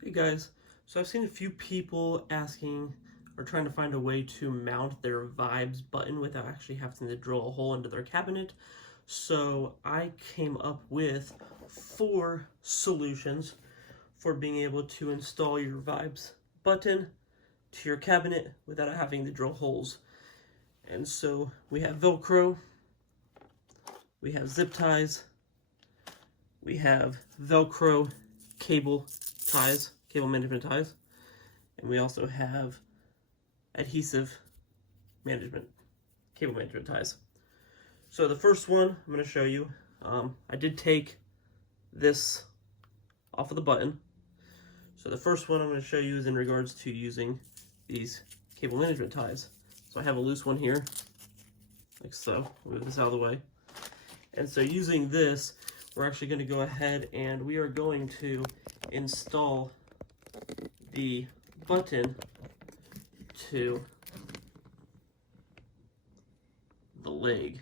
Hey guys, so I've seen a few people asking or trying to find a way to mount their VIBS button without actually having to drill a hole into their cabinet. So I came up with 4 solutions for being able to install your VIBS button to your cabinet without having to drill holes. And so we have Velcro, we have zip ties, we have Velcro cable management ties, and we also have adhesive cable management ties. So the first one I'm going to show you, I did take this off of the button. So the first one I'm going to show you is in regards to using these cable management ties. So I have a loose one here, like so. Move this out of the way. And so using this, we're actually going to go ahead and we are going to install the button to the leg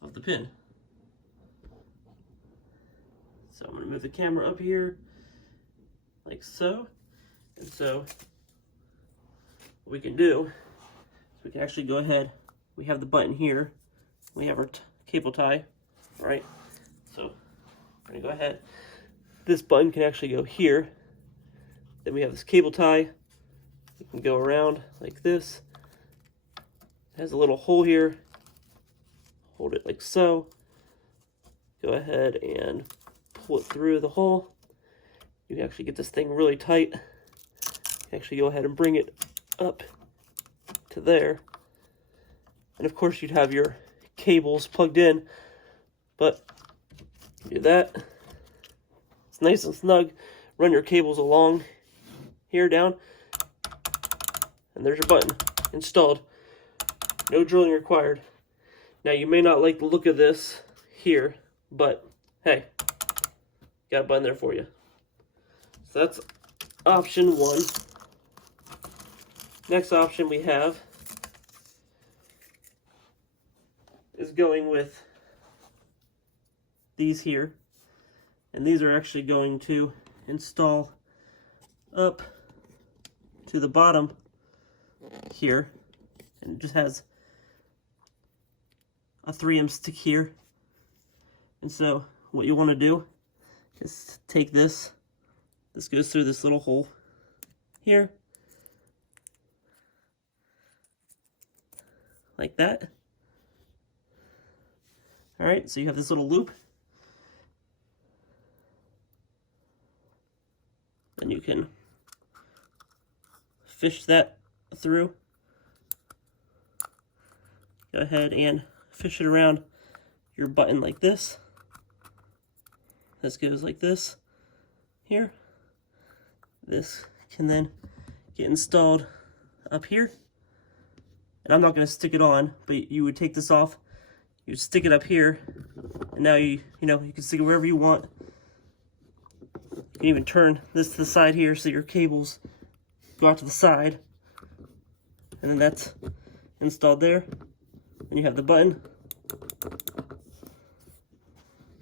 of the pin. So I'm going to move the camera up here like so. And so what we can do is we can actually go ahead, we have the button here, we have our cable tie, right? So we're going to go ahead. This button can actually go here. Then we have this cable tie. It can go around like this. It has a little hole here. Hold it like so. Go ahead and pull it through the hole. You can actually get this thing really tight. You can actually go ahead and bring it up to there. And of course you'd have your cables plugged in, but do that. It's nice and snug. Run your cables along here down, and there's your button installed. No drilling required. Now you may not like the look of this here, but hey, got a button there for you. So that's option 1. Next option we have is going with these here. And these are actually going to install up to the bottom here. And it just has a 3M stick here. And so what you want to do is take this. This goes through this little hole here. Like that. Alright, so you have this little loop. Then you can fish that through. Go ahead and fish it around your button like this. This goes like this here. This can then get installed up here. And I'm not going to stick it on, but you would take this off, you would stick it up here, and now you can stick it wherever you want. You can even turn this to the side here so your cables go out to the side. And then that's installed there. And you have the button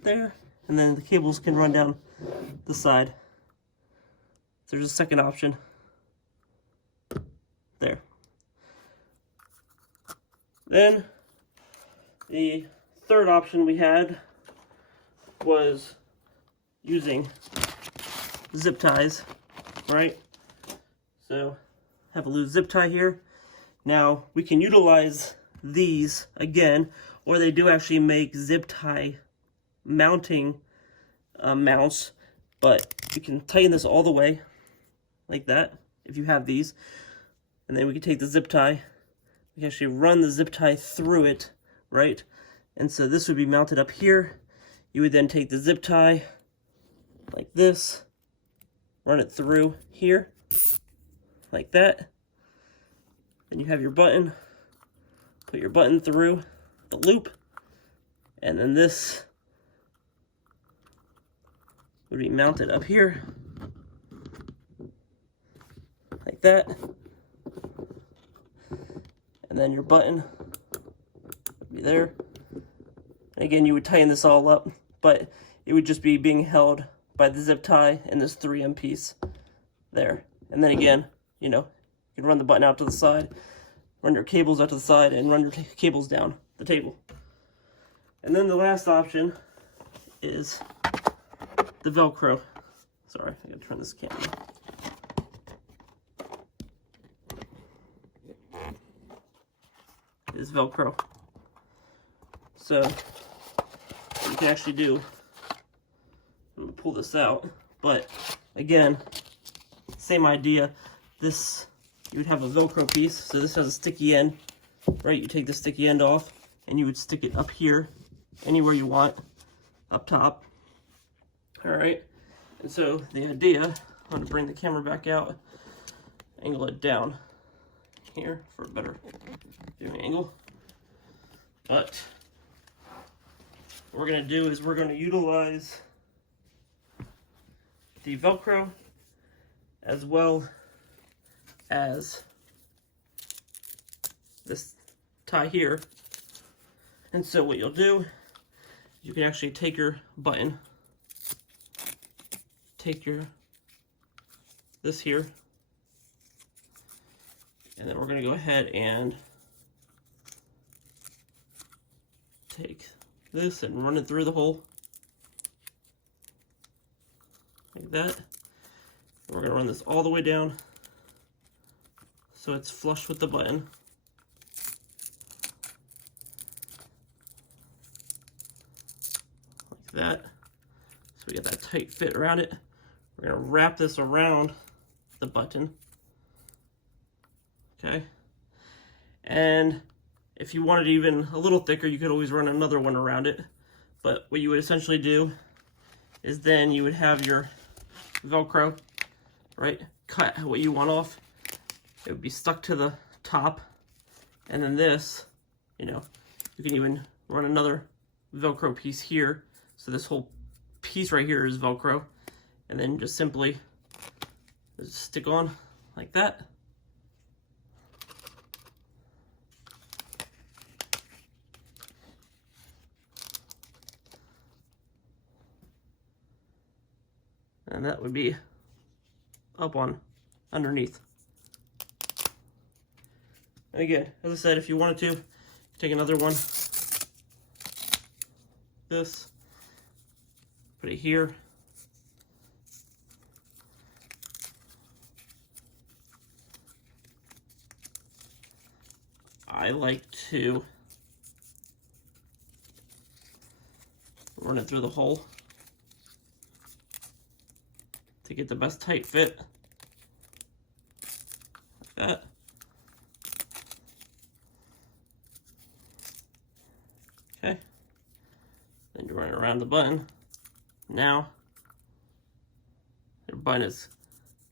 there. And then the cables can run down the side. There's a second option there. Then the third option we had was using zip ties, right? So have a loose zip tie here. Now we can utilize these again, or they do actually make zip tie mounting mounts, but you can tighten this all the way like that if you have these, and then we can take the zip tie, we can actually run the zip tie through it, right? And so this would be mounted up here. You would then take the zip tie like this, run it through here like that. Then you have your button, put your button through the loop, and then this would be mounted up here like that. And then your button would be there. And again, you would tighten this all up, but it would just be being held by the zip tie and this 3M piece there. And then again, you know, you can run the button out to the side, run your cables out to the side, and run your cables down the table. And then the last option is the Velcro. Sorry, I gotta turn this camera. Is Velcro. So what you can actually do, I'm gonna pull this out, but again, same idea. This, you would have a Velcro piece, so this has a sticky end, right? You take the sticky end off and you would stick it up here, anywhere you want, up top. All right, and so the idea, I'm gonna bring the camera back out, angle it down here for a better viewing angle. But what we're gonna do is we're gonna utilize the Velcro as well as this tie here. And so what you'll do, you can actually take your button, take this here, and then we're gonna go ahead and take this and run it through the hole like that. And we're gonna run this all the way down so it's flush with the button. Like that. So we get that tight fit around it. We're gonna wrap this around the button. Okay. And if you wanted it even a little thicker, you could always run another one around it. But what you would essentially do is then you would have your Velcro, right? Cut what you want off. It would be stuck to the top. And then this, you know, you can even run another Velcro piece here. So this whole piece right here is Velcro. And then just simply just stick on like that. And that would be up on underneath. And again, as I said, if you wanted to, take another one, this, put it here. I like to run it through the hole to get the best tight fit, like that. Okay, then you run it around the button. Now, your button is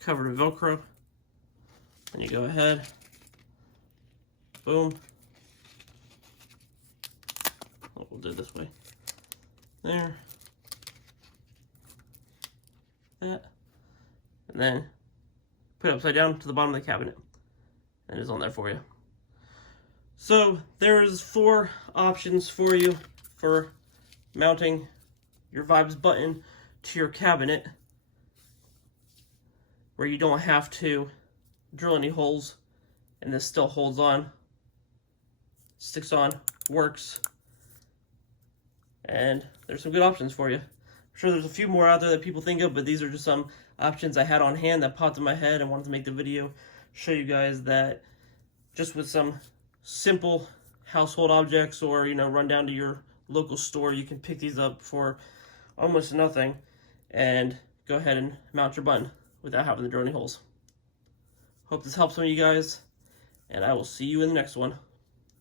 covered in Velcro. Then you go ahead, boom. Oh, we'll do it this way. There. That. And then put it upside down to the bottom of the cabinet. And it's on there for you. So there's 4 options for you for mounting your VIBS button to your cabinet where you don't have to drill any holes, and this still holds on, sticks on, works, and there's some good options for you. I'm sure there's a few more out there that people think of, but these are just some options I had on hand that popped in my head and wanted to make the video show you guys that just with some simple household objects, or, you know, run down to your local store, you can pick these up for almost nothing and go ahead and mount your button without having to drill any holes. Hope this helps some of you guys, and I will see you in the next one.